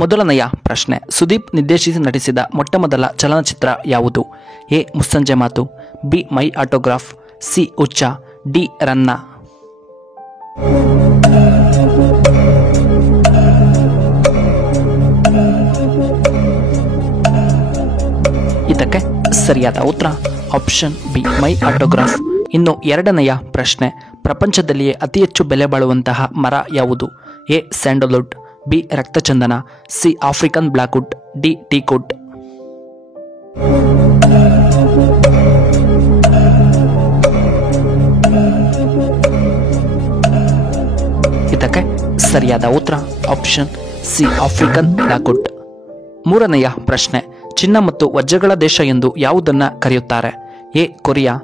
ಮೊದಲನೆಯ ಪ್ರಶ್ನೆ, ಸುದೀಪ್ ನಿರ್ದೇಶಿಸಿ ನಟಿಸಿದ ಮೊಟ್ಟಮೊದಲ ಚಲನಚಿತ್ರ ಯಾವುದು? ಎ ಮುಸ್ಸಂಜೆ ಮಾತು, ಬಿ ಮೈ ಆಟೋಗ್ರಾಫ್, ಸಿ ಹುಚ್ಚ, ಡಿ ರನ್ನ. ಇದಕ್ಕೆ ಸರಿಯಾದ ಉತ್ತರ ಆಪ್ಷನ್ ಬಿ ಮೈ ಆಟೋಗ್ರಾಫ್. ಇನ್ನು ಎರಡನೆಯ ಪ್ರಶ್ನೆ, ಪ್ರಪಂಚದಲ್ಲಿಯೇ ಅತಿ ಹೆಚ್ಚು ಬೆಲೆ ಬಾಳುವಂತಹ ಮರ ಯಾವುದು? ಎ ಸ್ಯಾಂಡಲ್ವುಡ್, ಬಿ ರಕ್ತಚಂದನ, C African blackwood, D teakwood. ಇದಕ್ಕೆ ಸರಿಯಾದ ಉತ್ತರ ಆಪ್ಷನ್ ಸಿ ಆಫ್ರಿಕನ್ ಬ್ಲ್ಯಾಕ್ವುಡ್. ಮೂರನೆಯ ಪ್ರಶ್ನೆ, ಚಿನ್ನ ಮತ್ತು ವಜ್ರಗಳ ದೇಶ ಎಂದು ಯಾವುದನ್ನ ಕರೆಯುತ್ತಾರೆ? A Korea,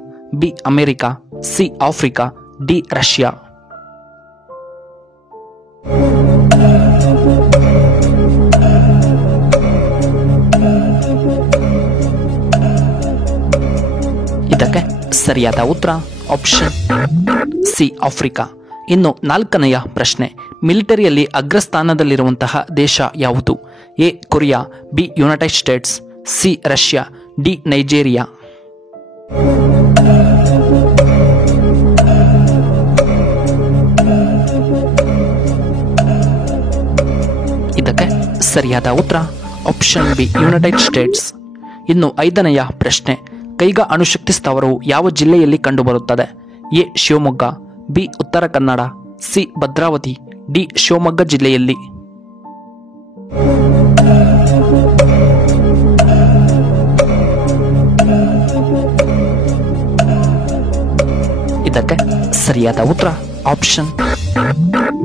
B America, C Africa, D Russia. ಇದಕ್ಕೆ ಸರಿಯಾದ ಉತ್ತರ ಆಪ್ಷನ್ ಸಿ ಆಫ್ರಿಕಾ. ಇನ್ನು ನಾಲ್ಕನೆಯ ಪ್ರಶ್ನೆ, ಮಿಲಿಟರಿಯಲ್ಲಿ ಅಗ್ರಸ್ಥಾನದಲ್ಲಿರುವಂತಹ ದೇಶ ಯಾವುದು? A Korea, be united States, C Russia, D Nigeria. ಇದಕ್ಕೆ ಸರಿಯಾದ ಉತ್ತರ ಆಪ್ಷನ್ ಬಿ ಯುನೈಟೆಡ್ ಸ್ಟೇಟ್ಸ್. ಇನ್ನು ಐದನೆಯ ಪ್ರಶ್ನೆ, ಕೈಗಾ ಅಣುಶಕ್ತಿ ಸ್ಥಾವರವು ಯಾವ ಜಿಲ್ಲೆಯಲ್ಲಿ ಕಂಡುಬರುತ್ತದೆ? A Shivamogga, B Uttara Kannada, C Bhadravati, D Shivamogga ಜಿಲ್ಲೆಯಲ್ಲಿ. ಇದಕ್ಕೆ ಸರಿಯಾದ ಉತ್ತರ ಆಪ್ಷನ್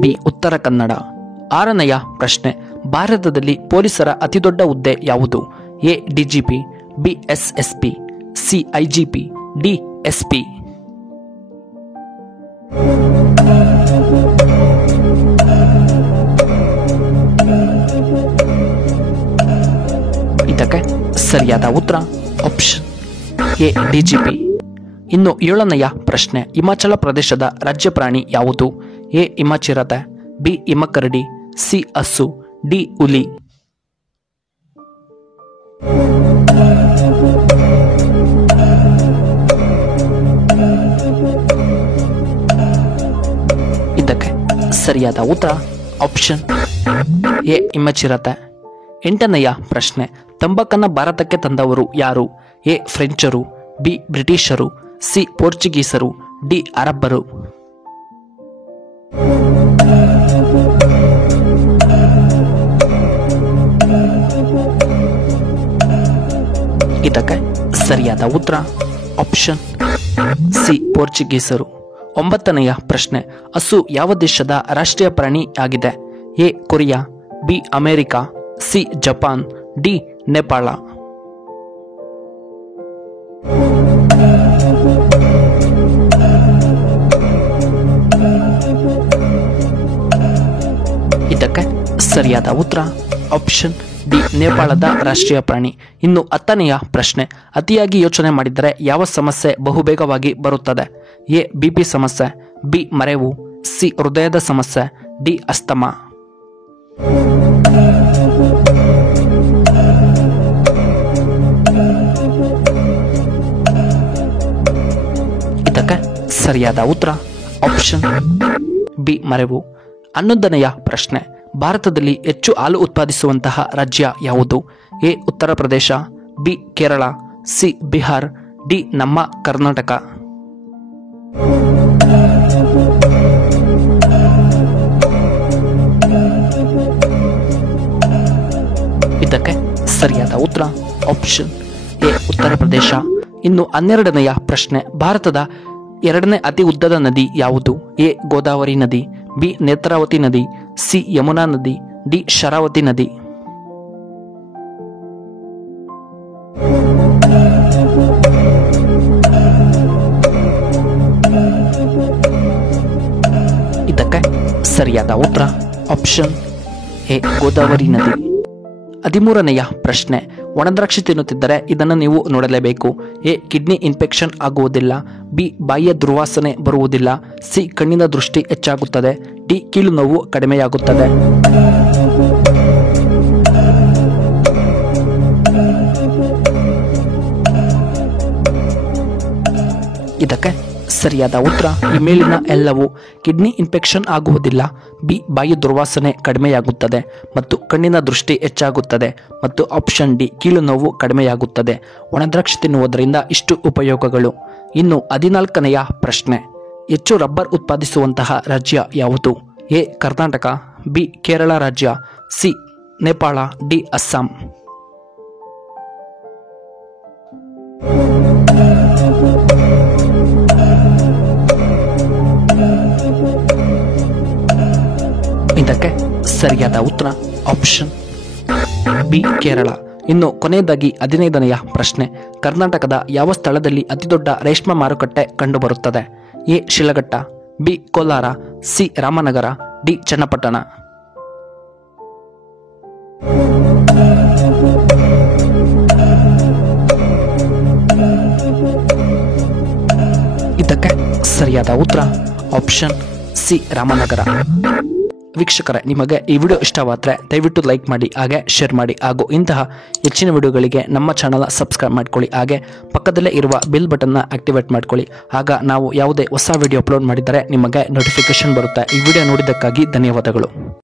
ಬಿ ಉತ್ತರ ಕನ್ನಡ. ಆರನೆಯ ಪ್ರಶ್ನೆ, ಭಾರತದಲ್ಲಿ ಪೊಲೀಸರ ಅತಿದೊಡ್ಡ ಹುದ್ದೆ ಯಾವುದು? A DGP, B SSP, C IGP, D SP. ಇದಕ್ಕೆ ಸರಿಯಾದ ಉತ್ತರ ಆಪ್ಷನ್ ಎ ಡಿಜಿಪಿ. ಇನ್ನು ಏಳನೆಯ ಪ್ರಶ್ನೆ, ಹಿಮಾಚಲ ಪ್ರದೇಶದ ರಾಜ್ಯ ಪ್ರಾಣಿ ಯಾವುದು? ಎ ಹಿಮಚಿರತೆ, ಬಿ ಹಿಮಕರಡಿ, ಸಿ ಹಸು, ಡಿ ಹುಲಿ. ಇದಕ್ಕೆ ಸರಿಯಾದ ಉತ್ತರ ಆಪ್ಷನ್ ಎ ಹಿಮಚಿರತೆ. ಎಂಟನೆಯ ಪ್ರಶ್ನೆ, ತಂಬಾಕನ್ನ ಭಾರತಕ್ಕೆ ತಂದವರು ಯಾರು? ಎ ಫ್ರೆಂಚರು, ಬಿ ಬ್ರಿಟಿಷರು, ಸಿ ಪೋರ್ಚುಗೀಸರು, ಡಿ ಅರಬ್ಬರು. ಇದಕ್ಕೆ ಸರಿಯಾದ ಉತ್ತರ ಆಪ್ಷನ್ ಸಿ ಪೋರ್ಚುಗೀಸರು. ಒಂಬತ್ತನೆಯ ಪ್ರಶ್ನೆ, ಹಸು ಯಾವ ದೇಶದ ರಾಷ್ಟ್ರೀಯ ಪ್ರಾಣಿ ಆಗಿದೆ? A Korea, B America, C Japan, D Nepal. ಇದಕ್ಕೆ ಸರಿಯಾದ ಉತ್ತರ ಆಪ್ಷನ್ ಡಿ ನೇಪಾಳದ ರಾಷ್ಟ್ರೀಯ ಪ್ರಾಣಿ. ಇನ್ನು ಹತ್ತನೆಯ ಪ್ರಶ್ನೆ, ಅತಿಯಾಗಿ ಯೋಚನೆ ಮಾಡಿದರೆ ಯಾವ ಸಮಸ್ಯೆ ಬಹುಬೇಗವಾಗಿ ಬರುತ್ತದೆ? ಎ ಬಿಪಿ ಸಮಸ್ಯೆ, ಬಿ ಮರೆವು, ಸಿ ಹೃದಯದ ಸಮಸ್ಯೆ, ಡಿ ಅಸ್ತಮಾ. ಇದಕ್ಕೆ ಸರಿಯಾದ ಉತ್ತರ ಆಪ್ಷನ್ ಬಿ ಮರೆವು. 11ನೆಯ ಪ್ರಶ್ನೆ, ಭಾರತದಲ್ಲಿ ಹೆಚ್ಚು ಹಾಲು ಉತ್ಪಾದಿಸುವಂತಹ ರಾಜ್ಯ ಯಾವುದು? A Uttar Pradesh, B Kerala, C Bihar, D ನಮ್ಮ ಕರ್ನಾಟಕ. ಇದಕ್ಕೆ ಸರಿಯಾದ ಉತ್ತರ ಆಪ್ಷನ್ ಎ ಉತ್ತರ ಪ್ರದೇಶ. ಇನ್ನು 12ನೆಯ ಪ್ರಶ್ನೆ, ಭಾರತದ ಎರಡನೇ ಅತಿ ಉದ್ದದ ನದಿ ಯಾವುದು? ಎ ಗೋದಾವರಿ ನದಿ, ಬಿ ನೇತ್ರಾವತಿ ನದಿ, ಸಿ ಯಮುನಾ ನದಿ, ಡಿ ಶರಾವತಿ ನದಿ. ಇದಕ್ಕೆ ಸರಿಯಾದ ಉತ್ತರ ಆಪ್ಷನ್ ಎ ಗೋದಾವರಿ ನದಿ. 13ನೆಯ ಪ್ರಶ್ನೆ, ಒಣದ್ರಾಕ್ಷಿ ತಿನ್ನುತ್ತಿದ್ದರೆ ಇದನ್ನು ನೀವು ನೋಡಲೇಬೇಕು. ಎ ಕಿಡ್ನಿ ಇನ್ಫೆಕ್ಷನ್ ಆಗುವುದಿಲ್ಲ, ಬಿ ಬಾಯಿಯ ದುರ್ವಾಸನೆ ಬರುವುದಿಲ್ಲ, ಸಿ ಕಣ್ಣಿನ ದೃಷ್ಟಿ ಹೆಚ್ಚಾಗುತ್ತದೆ, ಡಿ ಕೀಲು ನೋವು ಕಡಿಮೆಯಾಗುತ್ತದೆ. ಇದಕ್ಕೆ ಸರಿಯಾದ ಉತ್ತರ ಈ ಮೇಲಿನ ಎಲ್ಲವೂ ಕಿಡ್ನಿ ಇನ್ಫೆಕ್ಷನ್ ಆಗುವುದಿಲ್ಲ. ಬಿ ಬಾಯಿ ದುರ್ವಾಸನೆ ಕಡಿಮೆಯಾಗುತ್ತದೆ ಮತ್ತು ಕಣ್ಣಿನ ದೃಷ್ಟಿ ಹೆಚ್ಚಾಗುತ್ತದೆ. ಮತ್ತು ಆಪ್ಷನ್ ಡಿ ಕೀಲು ನೋವು ಕಡಿಮೆಯಾಗುತ್ತದೆ. ಒಣದ್ರಾಕ್ಷಿ ತಿನ್ನುವುದರಿಂದ ಇಷ್ಟು ಉಪಯೋಗಗಳು. ಇನ್ನು 14ನೆಯ ಪ್ರಶ್ನೆ, ಹೆಚ್ಚು ರಬ್ಬರ್ ಉತ್ಪಾದಿಸುವಂತಹ ರಾಜ್ಯ ಯಾವುದು? ಎ ಕರ್ನಾಟಕ, ಬಿ ಕೇರಳ ರಾಜ್ಯ, ಸಿ ನೇಪಾಳ, ಡಿ ಅಸ್ಸಾಂ. ಇದಕ್ಕೆ ಸರಿಯಾದ ಉತ್ತರ ಆಪ್ಷನ್ ಬಿ ಕೇರಳ. ಇನ್ನು ಕೊನೆಯದಾಗಿ 15ನೆಯ ಪ್ರಶ್ನೆ, ಕರ್ನಾಟಕದ ಯಾವ ಸ್ಥಳದಲ್ಲಿ ಅತಿದೊಡ್ಡ ರೇಷ್ಮೆ ಮಾರುಕಟ್ಟೆ ಕಂಡುಬರುತ್ತದೆ? A Shidlaghatta, B Kolar, C Ramanagara, D Channapatna. ಇದಕ್ಕೆ ಸರಿಯಾದ ಉತ್ತರ ಆಪ್ಷನ್ ಸಿ ರಾಮನಗರ. ವೀಕ್ಷಕರೇ, ನಿಮಗೆ ಈ ವಿಡಿಯೋ ಇಷ್ಟವಾದರೆ ದಯವಿಟ್ಟು ಲೈಕ್ ಮಾಡಿ, ಹಾಗೆ ಶೇರ್ ಮಾಡಿ, ಹಾಗೂ ಇಂತಹ ಹೆಚ್ಚಿನ ವಿಡಿಯೋಗಳಿಗೆ ನಮ್ಮ ಚಾನಲ್ ಸಬ್ಸ್ಕ್ರೈಬ್ ಮಾಡ್ಕೊಳ್ಳಿ. ಹಾಗೆ ಪಕ್ಕದಲ್ಲೇ ಇರುವ ಬೆಲ್ ಬಟನ್ನ ಆಕ್ಟಿವೇಟ್ ಮಾಡ್ಕೊಳ್ಳಿ. ಆಗ ನಾವು ಯಾವುದೇ ಹೊಸ ವಿಡಿಯೋ ಅಪ್ಲೋಡ್ ಮಾಡಿದರೆ ನಿಮಗೆ ನೋಟಿಫಿಕೇಶನ್ ಬರುತ್ತೆ. ಈ ವಿಡಿಯೋ ನೋಡಿದ್ದಕ್ಕಾಗಿ ಧನ್ಯವಾದಗಳು.